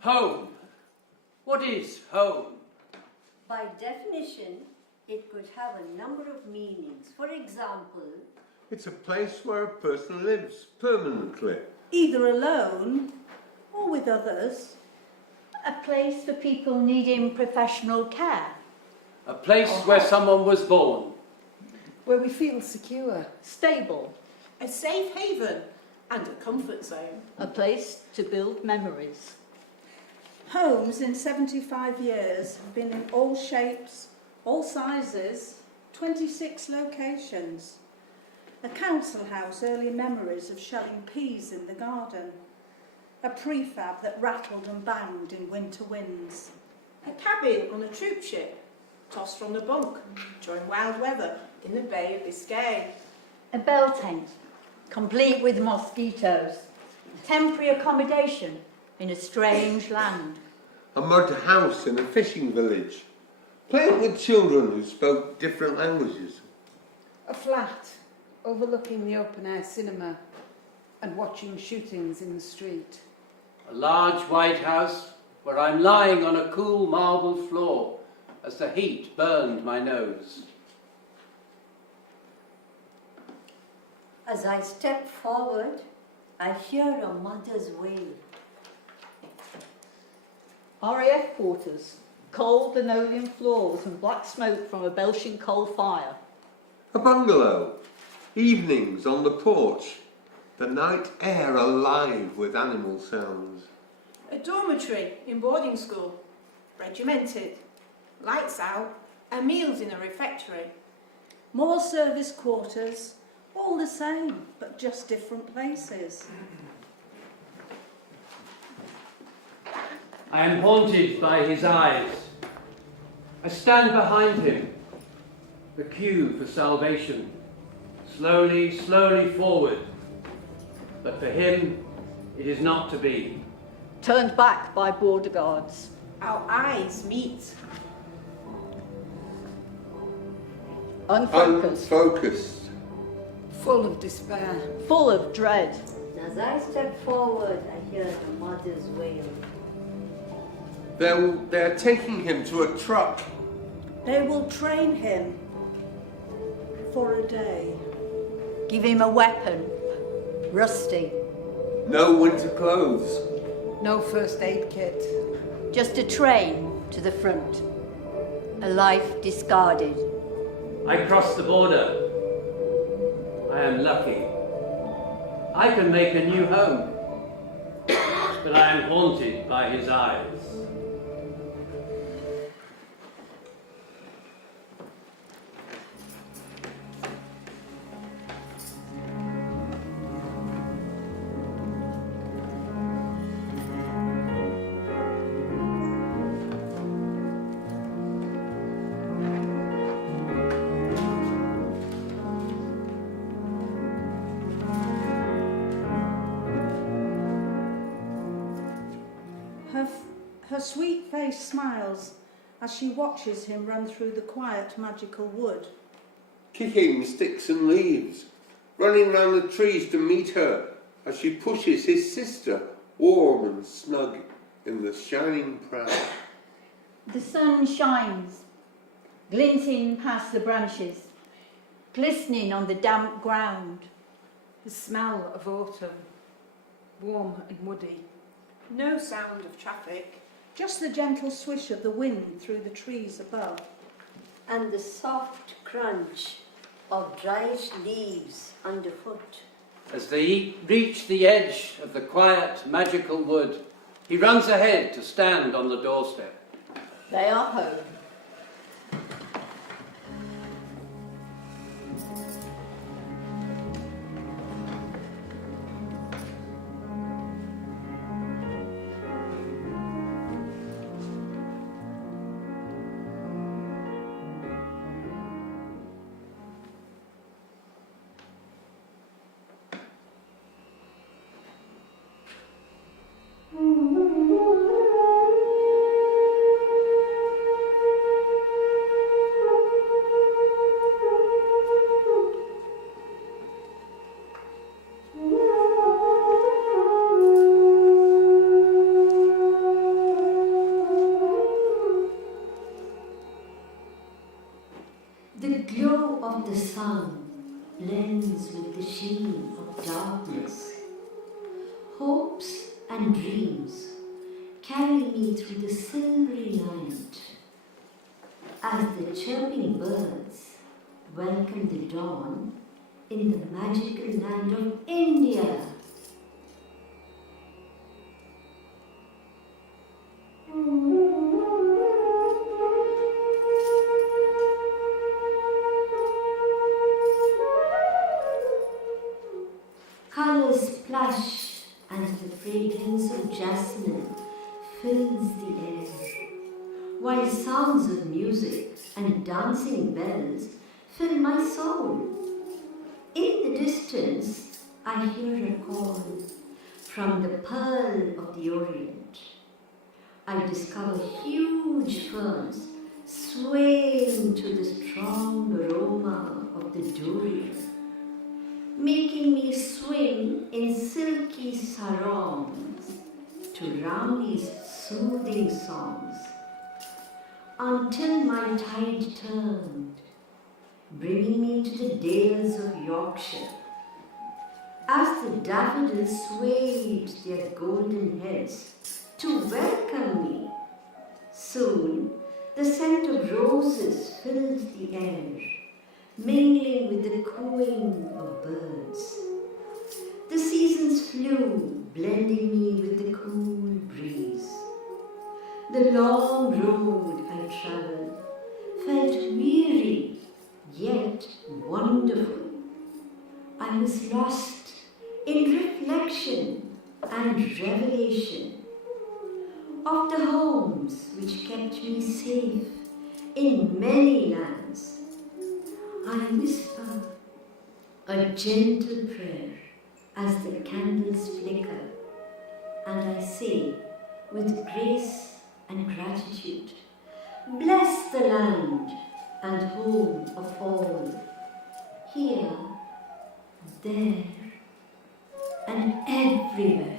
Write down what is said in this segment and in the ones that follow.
Home. What is home? By definition, it could have a number of meanings. For example, it's a place where a person lives permanently. Either alone or with others. A place for people needing professional care. A place where someone was born. Where we feel secure. Stable. A safe haven and a comfort zone. A place to build memories. Homes in 75 years have been in all shapes, all sizes, 26 locations. A council house, early memories of shelling peas in the garden. A prefab that rattled and banged in winter winds. A cabin on a troop ship, tossed from the bunk during wild weather in the Bay of Biscay. A bell tent, complete with mosquitoes. Temporary accommodation in a strange land. A mud house in a fishing village. Playing with children who spoke different languages. A flat overlooking the open-air cinema and watching shootings in the street. A large white house where I'm lying on a cool marble floor as the heat burned my nose. as I step forward, I hear a mother's wail. RAF quarters, cold linoleum floors and black smoke from a belching coal fire. A bungalow, evenings on the porch, the night air alive with animal sounds. A dormitory in boarding school, regimented, lights out, and meals in a refectory. More service quarters, all the same, but just different places. I am haunted by his eyes. I stand behind him, the cue for salvation, slowly, slowly forward. But for him, it is not to be. Turned back by border guards. Our eyes meet. Unfocused. Unfocused. Full of despair. Full of dread. As I step forward, I hear the mother's wail. They're taking him to a truck. They will train him for a day. Give him a weapon. Rusty. No winter clothes. No first aid kit. Just a train to the front. A life discarded. I cross the border. I am lucky. I can make a new home. But I am haunted by his eyes. Her sweet face smiles as she watches him run through the quiet, magical wood. Kicking sticks and leaves. Running round the trees to meet her as she pushes his sister, warm and snug in the shining prow. The sun shines, glinting past the branches, glistening on the damp ground. The smell of autumn. Warm and woody. No sound of traffic. Just the gentle swish of the wind through the trees above. And the soft crunch of dried leaves underfoot. As they reach the edge of the quiet, magical wood, he runs ahead to stand on the doorstep. They are home. of the sun blends with the sheen of darkness. Hopes and dreams carry me through the silvery night as the chirping birds welcome the dawn in the magical land of India. Colors splash and the fragrance of jasmine fills the air, while sounds of music and dancing bells fill my soul. In the distance, I hear a call from the pearl of the Orient. I discover huge ferns swaying to the strong aroma of the durian, making me swim in silky sarongs to Rami's soothing songs, until my tide turned, bringing me to the dales of Yorkshire. As the daffodils swayed their golden heads to welcome me, soon the scent of roses filled the air, mingling with the cooing of birds. The seasons flew, blending me with the cool breeze. The long road I travelled felt weary, yet wonderful. I was lost in reflection and revelation of the homes which kept me safe in many lands. I whisper a gentle prayer as the candles flicker, and I say with grace and gratitude, bless the land and home of all, here, there, and everywhere.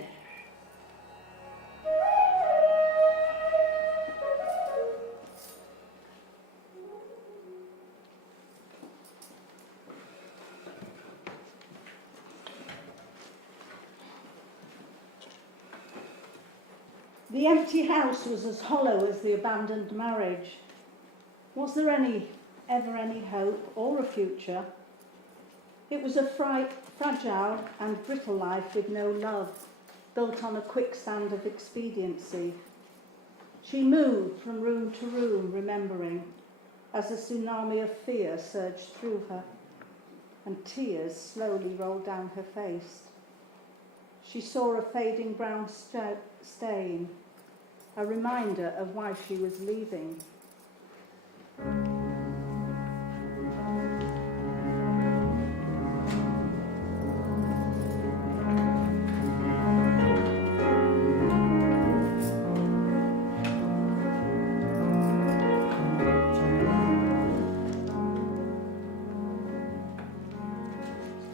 The empty house was as hollow as the abandoned marriage. Was there ever any hope or a future? It was a fragile and brittle life with no love, built on a quicksand of expediency. She moved from room to room, remembering, as a tsunami of fear surged through her, and tears slowly rolled down her face. She saw a fading brown stain, a reminder of why she was leaving.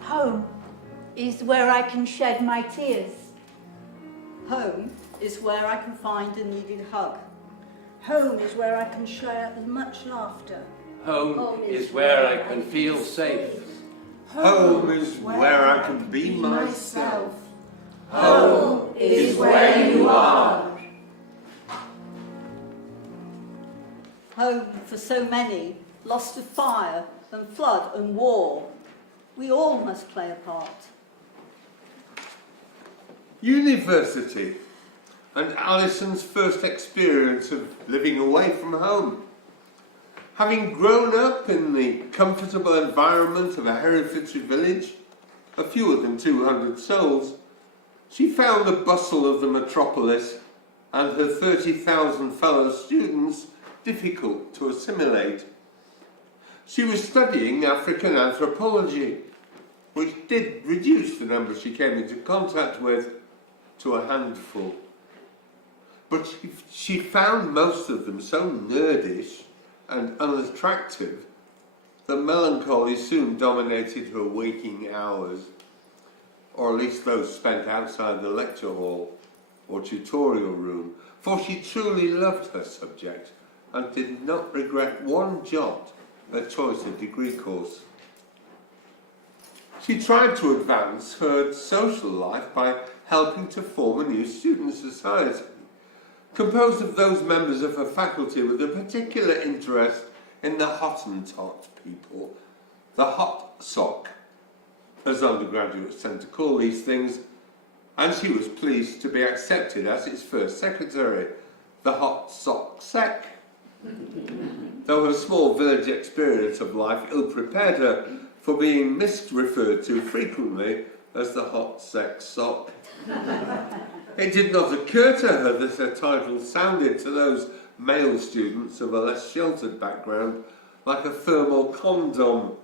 Home is where I can shed my tears. Home is where I can find a needed hug. Home is where I can share as much laughter. Home is where I can feel safe. Home is where I can be myself. Home is where you are. Home for so many, lost to fire and flood and war. We all must play a part. University, and Alison's first experience of living away from home. Having grown up in the comfortable environment of a Herefordshire village, a fewer than 200 souls, she found the bustle of the metropolis and her 30,000 fellow students difficult to assimilate. She was studying African anthropology, which did reduce the number she came into contact with to a handful. But she found most of them so nerdish and unattractive that melancholy soon dominated her waking hours, or at least those spent outside the lecture hall or tutorial room, for she truly loved her subject and did not regret one jot her choice of degree course. She tried to advance her social life by helping to form a new student society, composed of those members of her faculty with a particular interest in the Hottentot people, the hot sock, as undergraduates tend to call these things, and she was pleased to be accepted as its first secretary, the hot sock sec. Though her small village experience of life ill-prepared her for being misreferred to frequently as the hot sex sock. It did not occur to her that her title sounded to those male students of a less sheltered background like a thermal condom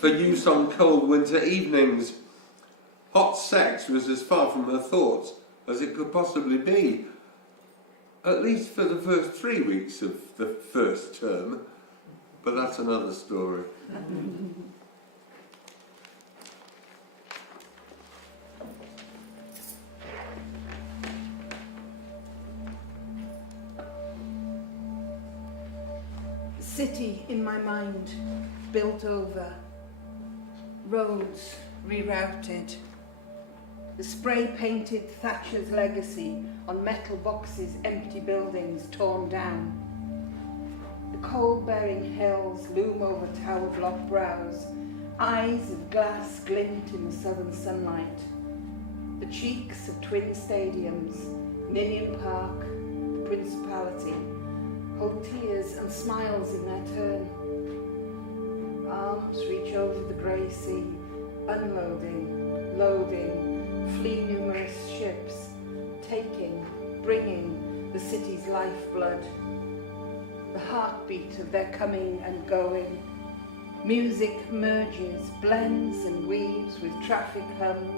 for use on cold winter evenings. Hot sex was as far from her thoughts as it could possibly be, at least for the first 3 weeks of the first term, but that's another story. The city in my mind, built over, roads rerouted, the spray-painted Thatcher's legacy on metal boxes, empty buildings torn down. The coal-bearing hills loom over tower block brows, eyes of glass glint in the southern sunlight. The cheeks of twin stadiums, Ninian Park, the Principality, hold tears and smiles in their turn. Arms reach over the grey sea, unloading, loading, flee numerous ships, taking, bringing the city's lifeblood, the heartbeat of their coming and going. Music merges, blends and weaves with traffic hum,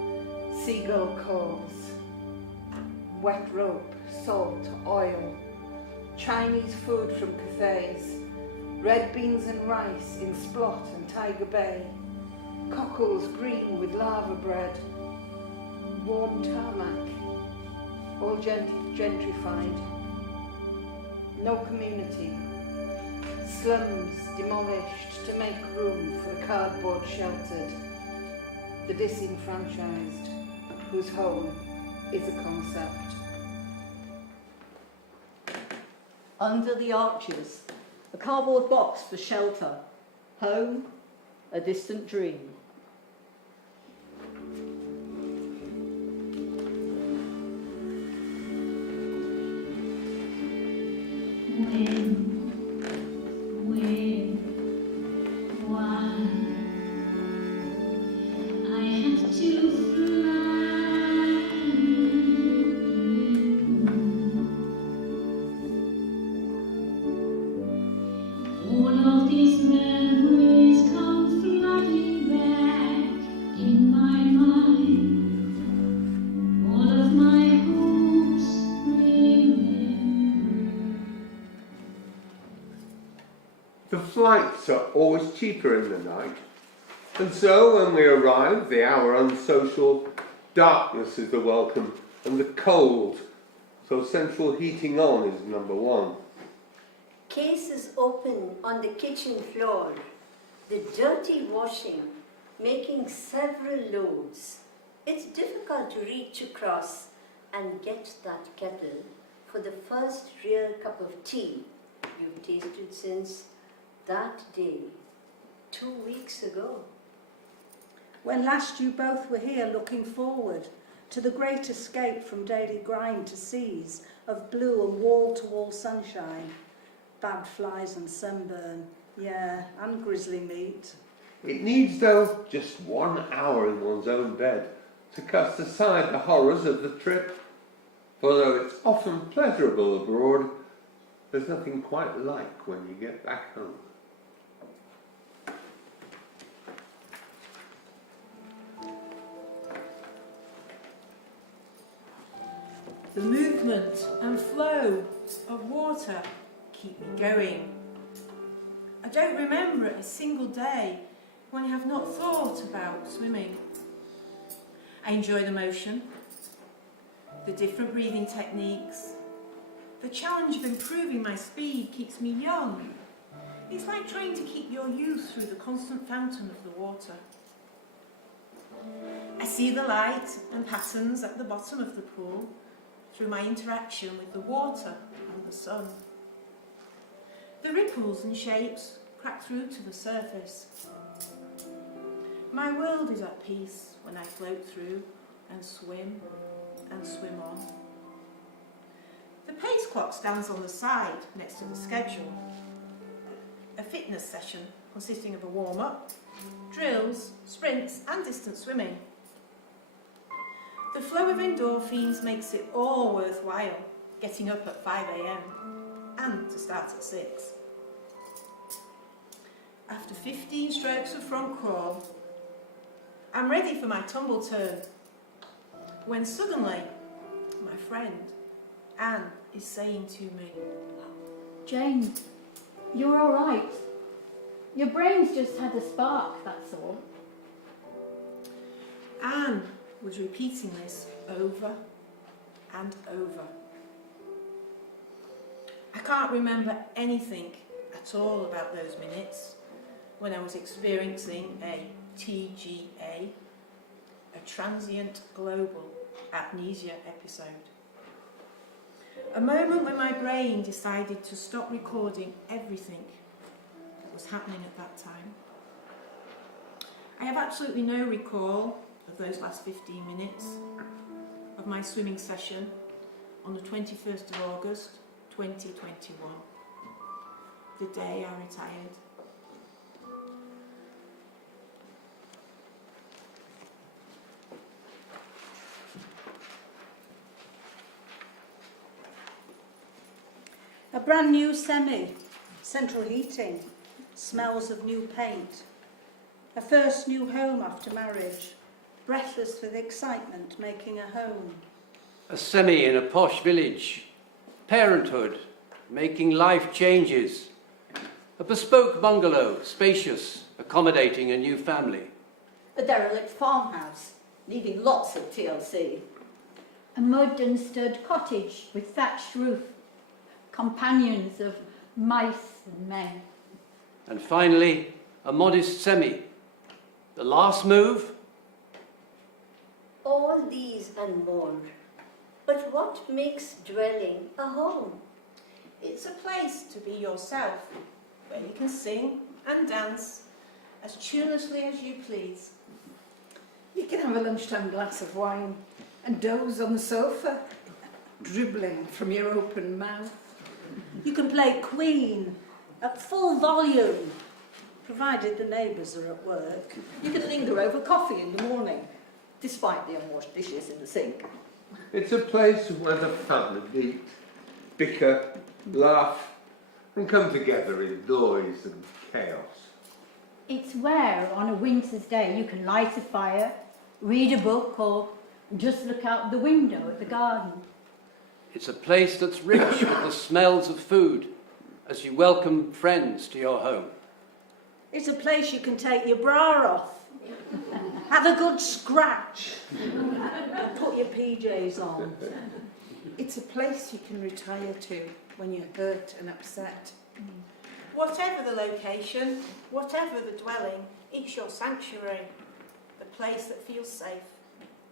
seagull calls. Wet rope, salt, oil, Chinese food from Cathays, red beans and rice in Splot and Tiger Bay, cockles green with lava bread, warm tarmac, all gentrified, no community, slums demolished to make room for the cardboard sheltered, the disenfranchised, whose home is a concept. Under the arches, a cardboard box for shelter. Home, a distant dream. The flights are always cheaper in the night, and so when we arrive, the hour unsocial, darkness is the welcome, and the cold, so central heating on is number one. Cases open on the kitchen floor, the dirty washing making several loads. It's difficult to reach across and get that kettle for the first real cup of tea you've tasted since that day, 2 weeks ago. When last you both were here looking forward to the great escape from daily grind to seas of blue and wall-to-wall sunshine, bad flies and sunburn, yeah, and grizzly meat. It needs, though, just 1 hour in one's own bed to cast aside the horrors of the trip. For though it's often pleasurable abroad, there's nothing quite like when you get back home. The movement and flow of water keep me going. I don't remember a single day when I have not thought about swimming. I enjoy the motion, the different breathing techniques. The challenge of improving my speed keeps me young. It's like trying to keep your youth through the constant fountain of the water. I see the light and patterns at the bottom of the pool through my interaction with the water and the sun. The ripples and shapes crack through to the surface. My world is at peace when I float through and swim on. The pace clock stands on the side next to the schedule. A fitness session consisting of a warm-up, drills, sprints and distance swimming. The flow of endorphins makes it all worthwhile getting up at 5 a.m. and to start at 6. After 15 strokes of front crawl, I'm ready for my tumble turn, when suddenly my friend Anne is saying to me, Jane, you're all right. Your brain's just had a spark, that's all. Anne was repeating this over and over. I can't remember anything at all about those minutes when I was experiencing a TGA, a transient global amnesia episode. A moment when my brain decided to stop recording everything that was happening at that time. I have absolutely no recall of those last 15 minutes of my swimming session on the 21st of August 2021, the day I retired. A brand new semi, central heating, smells of new paint. A first new home after marriage, breathless with excitement, making a home. A semi in a posh village, parenthood, making life changes. A bespoke bungalow, spacious, accommodating a new family. A derelict farmhouse, needing lots of TLC. A mud and stud cottage with thatched roof, companions of mice and men. And finally, a modest semi. The last move? All these and more. But what makes dwelling a home? It's a place to be yourself, where you can sing and dance as tunelessly as you please. You can have a lunchtime glass of wine and doze on the sofa, dribbling from your open mouth. You can play Queen at full volume, provided the neighbours are at work. You can linger over coffee in the morning, despite the unwashed dishes in the sink. It's a place where the family meet, bicker, laugh, and come together in noise and chaos. It's where, on a winter's day, you can light a fire, read a book, or just look out the window at the garden. It's a place that's rich with the smells of food as you welcome friends to your home. It's a place you can take your bra off, have a good scratch, and put your PJs on. It's a place you can retire to when you're hurt and upset. Whatever the location, whatever the dwelling, it's your sanctuary, the place that feels safe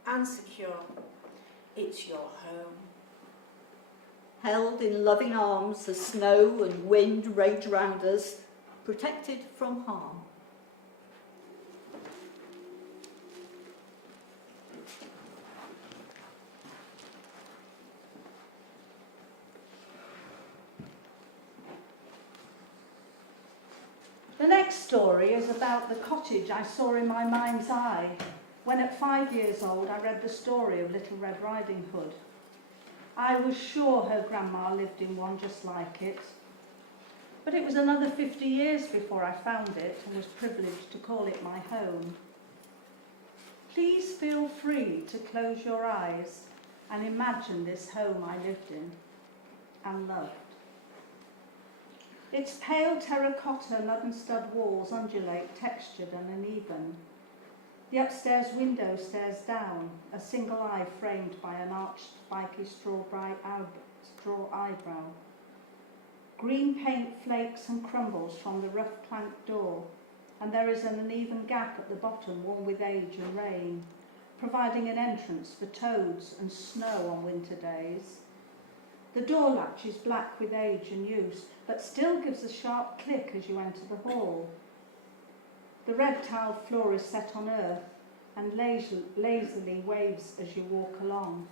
and secure. It's your home. Held in loving arms as snow and wind rage round us, protected from harm. The next story is about the cottage I saw in my mind's eye when at 5 years old I read the story of Little Red Riding Hood. I was sure her grandma lived in one just like it, but it was another 50 years before I found it and was privileged to call it my home. Please feel free to close your eyes and imagine this home I lived in and loved. Its pale terracotta mud and stud walls undulate, textured and uneven. The upstairs window stares down, a single eye framed by an arched, spiky straw eyebrow. Green paint flakes and crumbles from the rough plank door, and there is an uneven gap at the bottom worn with age and rain, providing an entrance for toads and snow on winter days. The door latch is black with age and use, but still gives a sharp click as you enter the hall. The red tiled floor is set on earth and lazily waves as you walk along.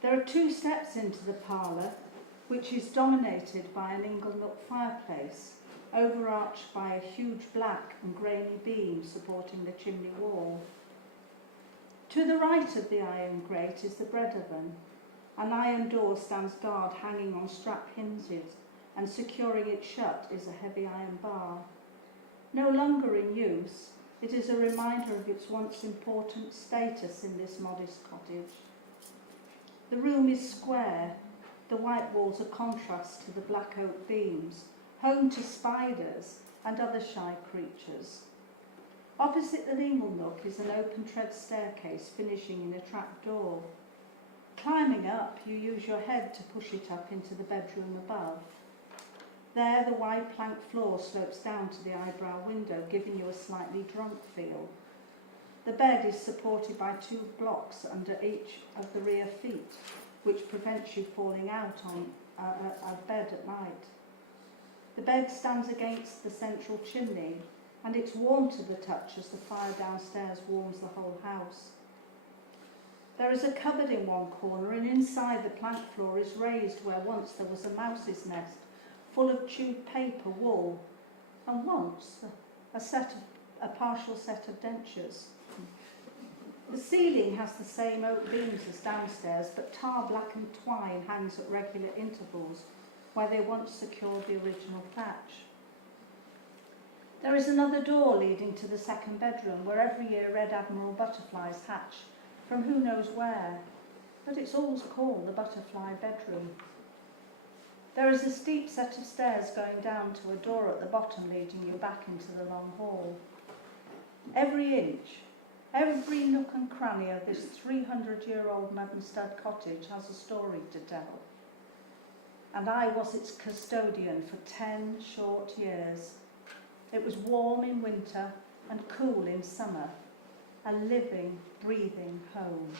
There are 2 steps into the parlour, which is dominated by an inglenook fireplace, overarched by a huge black and grainy beam supporting the chimney wall. To the right of the iron grate is the bread oven. An iron door stands guard hanging on strap hinges, and securing it shut is a heavy iron bar. No longer in use, it is a reminder of its once important status in this modest cottage. The room is square, the white walls a contrast to the black oak beams, home to spiders and other shy creatures. Opposite the inglenook is an open tread staircase finishing in a trap door. Climbing up, you use your head to push it up into the bedroom above. There, the wide plank floor slopes down to the eyebrow window, giving you a slightly drunk feel. The bed is supported by 2 blocks under each of the rear feet, which prevents you falling out on a bed at night. The bed stands against the central chimney, and it's warm to the touch as the fire downstairs warms the whole house. There is a cupboard in one corner, and inside the plank floor is raised where once there was a mouse's nest, full of chewed paper, wool, and once a partial set of dentures. The ceiling has the same oak beams as downstairs, but tar-blackened twine hangs at regular intervals where they once secured the original thatch. There is another door leading to the second bedroom, where every year red admiral butterflies hatch from who knows where, but it's always called the butterfly bedroom. There is a steep set of stairs going down to a door at the bottom leading you back into the long hall. Every inch, every nook and cranny of this 300-year-old mud and stud cottage has a story to tell. And I was its custodian for 10 short years. It was warm in winter and cool in summer, a living, breathing home.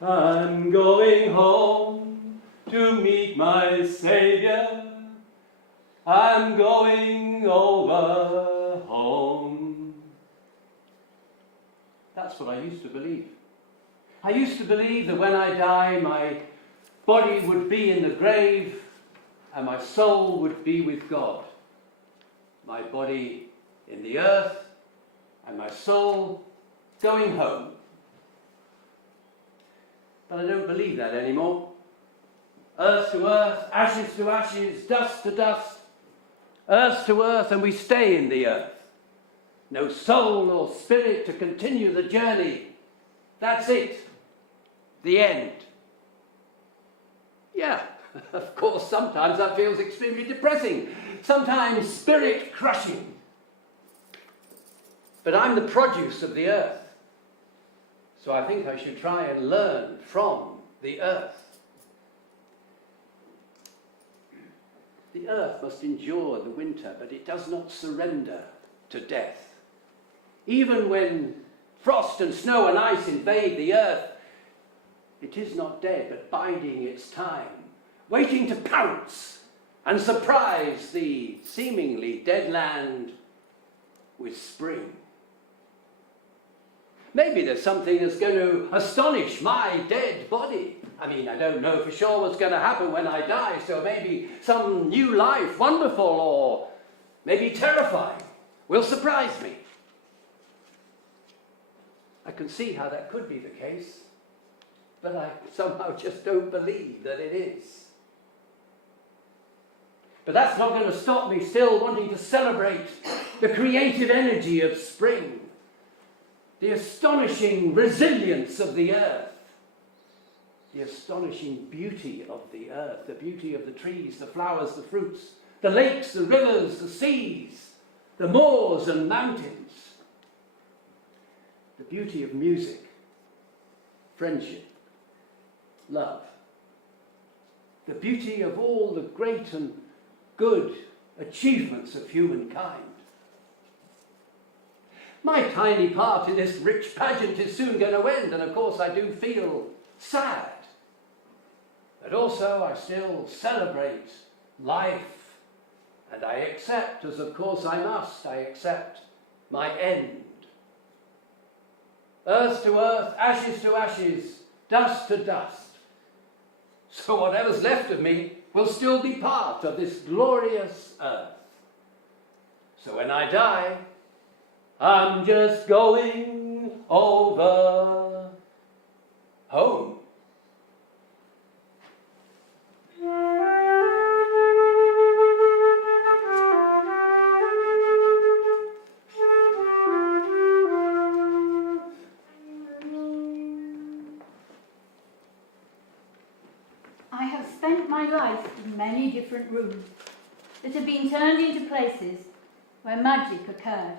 I'm going home to meet my Saviour. I'm going over home. That's what I used to believe. I used to believe that when I die, my body would be in the grave and my soul would be with God. My body in the earth and my soul going home. But I don't believe that anymore. Earth to earth, ashes to ashes, dust to dust. Earth to earth, and we stay in the earth. No soul or spirit to continue the journey. That's it. The end. Yeah, of course, sometimes that feels extremely depressing. Sometimes spirit crushing. But I'm the produce of the earth. So I think I should try and learn from the earth. The earth must endure the winter, but it does not surrender to death. Even when frost and snow and ice invade the earth, it is not dead, but biding its time, waiting to pounce and surprise the seemingly dead land with spring. Maybe there's something that's going to astonish my dead body. I mean, I don't know for sure what's going to happen when I die, so maybe some new life, wonderful or maybe terrifying, will surprise me. I can see how that could be the case, but I somehow just don't believe that it is. But that's not going to stop me still wanting to celebrate the creative energy of spring. The astonishing resilience of the earth. the astonishing beauty of the earth, the beauty of the trees, the flowers, the fruits, the lakes, the rivers, the seas, the moors and mountains, the beauty of music, friendship, love, the beauty of all the great and good achievements of humankind. My tiny part in this rich pageant is soon going to end, and of course I do feel sad. But also I still celebrate life, and I accept, as of course I must, I accept my end. Earth to earth, ashes to ashes, dust to dust. So whatever's left of me will still be part of this glorious earth. So when I die, I'm just going over home. I have spent my life in many different rooms that have been turned into places where magic occurred.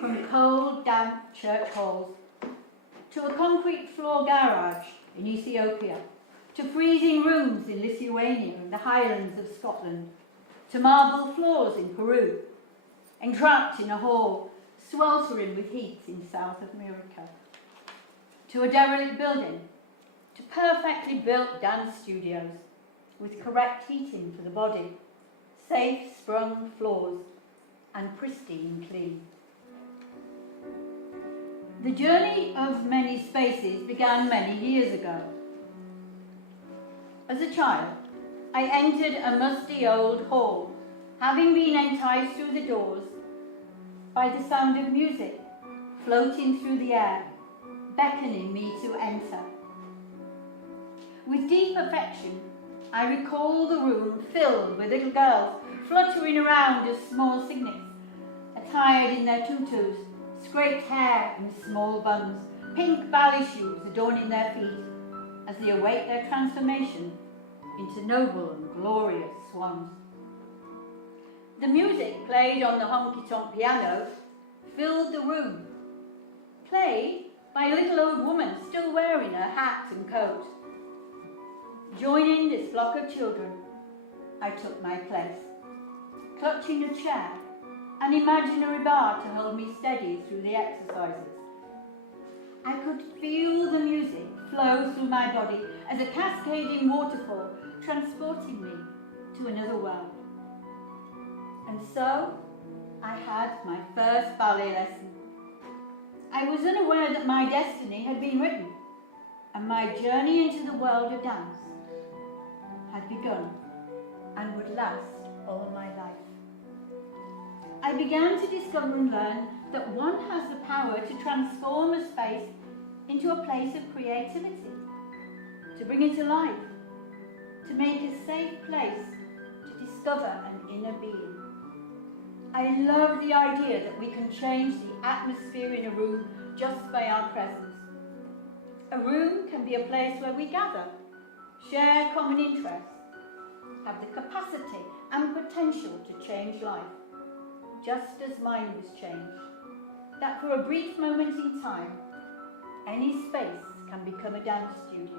From cold, damp church halls, to a concrete floor garage in Ethiopia, to freezing rooms in Lithuania and the highlands of Scotland, to marble floors in Peru, entrapped in a hall sweltering with heat in South America, to a derelict building, to perfectly built dance studios with correct heating for the body, safe sprung floors, and pristine clean. The journey of many spaces began many years ago. As a child, I entered a musty old hall, having been enticed through the doors by the sound of music floating through the air, beckoning me to enter. With deep affection, I recall the room filled with little girls fluttering around as small cynics, attired in their tutus, scraped hair and small buns, pink ballet shoes adorning their feet as they await their transformation into noble and glorious swans. The music played on the honky-tonk piano filled the room, played by a little old woman still wearing her hat and coat. Joining this flock of children, I took my place, clutching a chair, an imaginary bar to hold me steady through the exercises. I could feel the music flow through my body as a cascading waterfall, transporting me to another world. And so, I had my first ballet lesson. I was unaware that my destiny had been written, and my journey into the world of dance had begun and would last all my life. I began to discover and learn that one has the power to transform a space into a place of creativity, to bring it alive, to make a safe place to discover an inner being. I love the idea that we can change the atmosphere in a room just by our presence. A room can be a place where we gather, share common interests, have the capacity and potential to change life, just as mine was changed. That for a brief moment in time, any space can become a dance studio.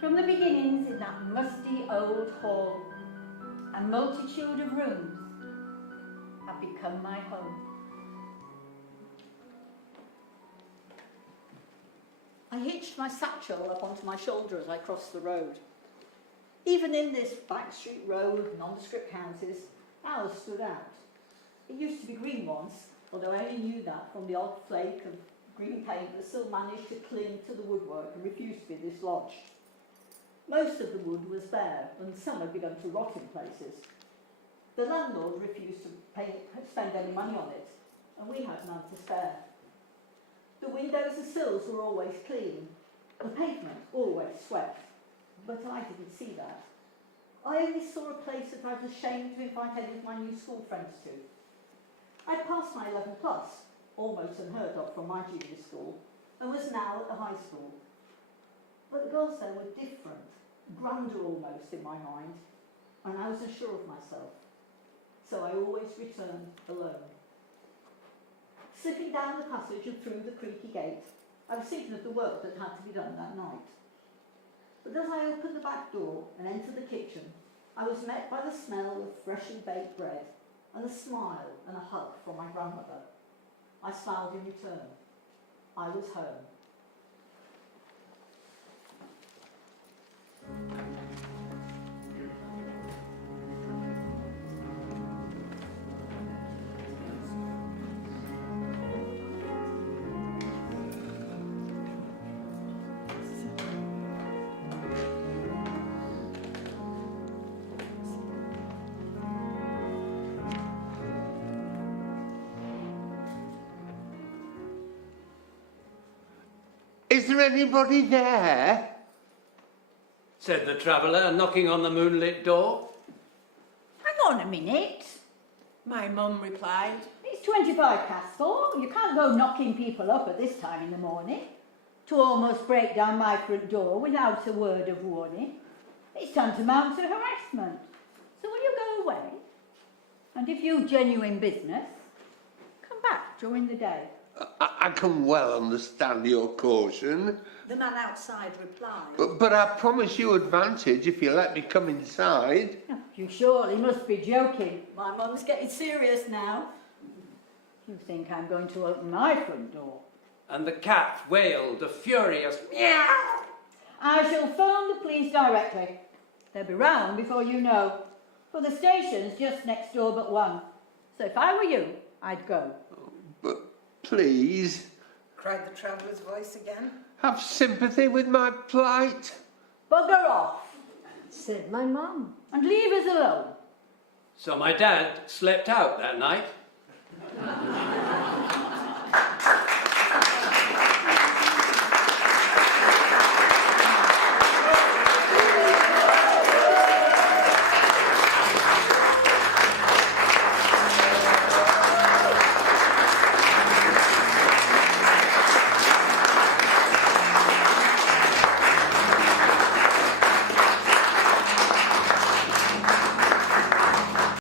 From the beginnings in that musty old hall, a multitude of rooms have become my home. I hitched my satchel up onto my shoulder as I crossed the road. Even in this backstreet row of nondescript houses, ours stood out. It used to be green once, although I only knew that from the odd flake of green paint that still managed to cling to the woodwork and refused to be dislodged. Most of the wood was bare, and some had begun to rot in places. The landlord refused to spend any money on it, and we had none to spare. The windows and sills were always clean, the pavement always swept, but I didn't see that. I only saw a place that I was ashamed to invite any of my new school friends to. I'd passed my 11 plus, almost unheard of from my junior school, and was now at the high school. But the girls there were different, grander almost in my mind, and I was unsure of myself. So I always returned alone. Slipping down the passage and through the creaky gate, I was thinking of the work that had to be done that night. But as I opened the back door and entered the kitchen, I was met by the smell of freshly baked bread and a smile and a hug from my grandmother. I smiled in return. I was home. Is there anybody there? Said the traveller, knocking on the moonlit door. Hang on a minute. My mum replied. It's 4:25. You can't go knocking people up at this time in the morning to almost break down my front door without a word of warning. It's tantamount to harassment. So will you go away? And if you've genuine business, come back during the day. I can well understand your caution, The man outside replied. but I promise you advantage if you let me come inside. You surely must be joking. My mum's getting serious now. You think I'm going to open my front door? And the cat wailed a furious meow. I shall phone the police directly. They'll be round before you know. For the station's just next door but one. So if I were you, I'd go. But please, Cried the traveller's voice again. have sympathy with my plight. Bugger off Said my mum. and leave us alone. So my dad slept out that night.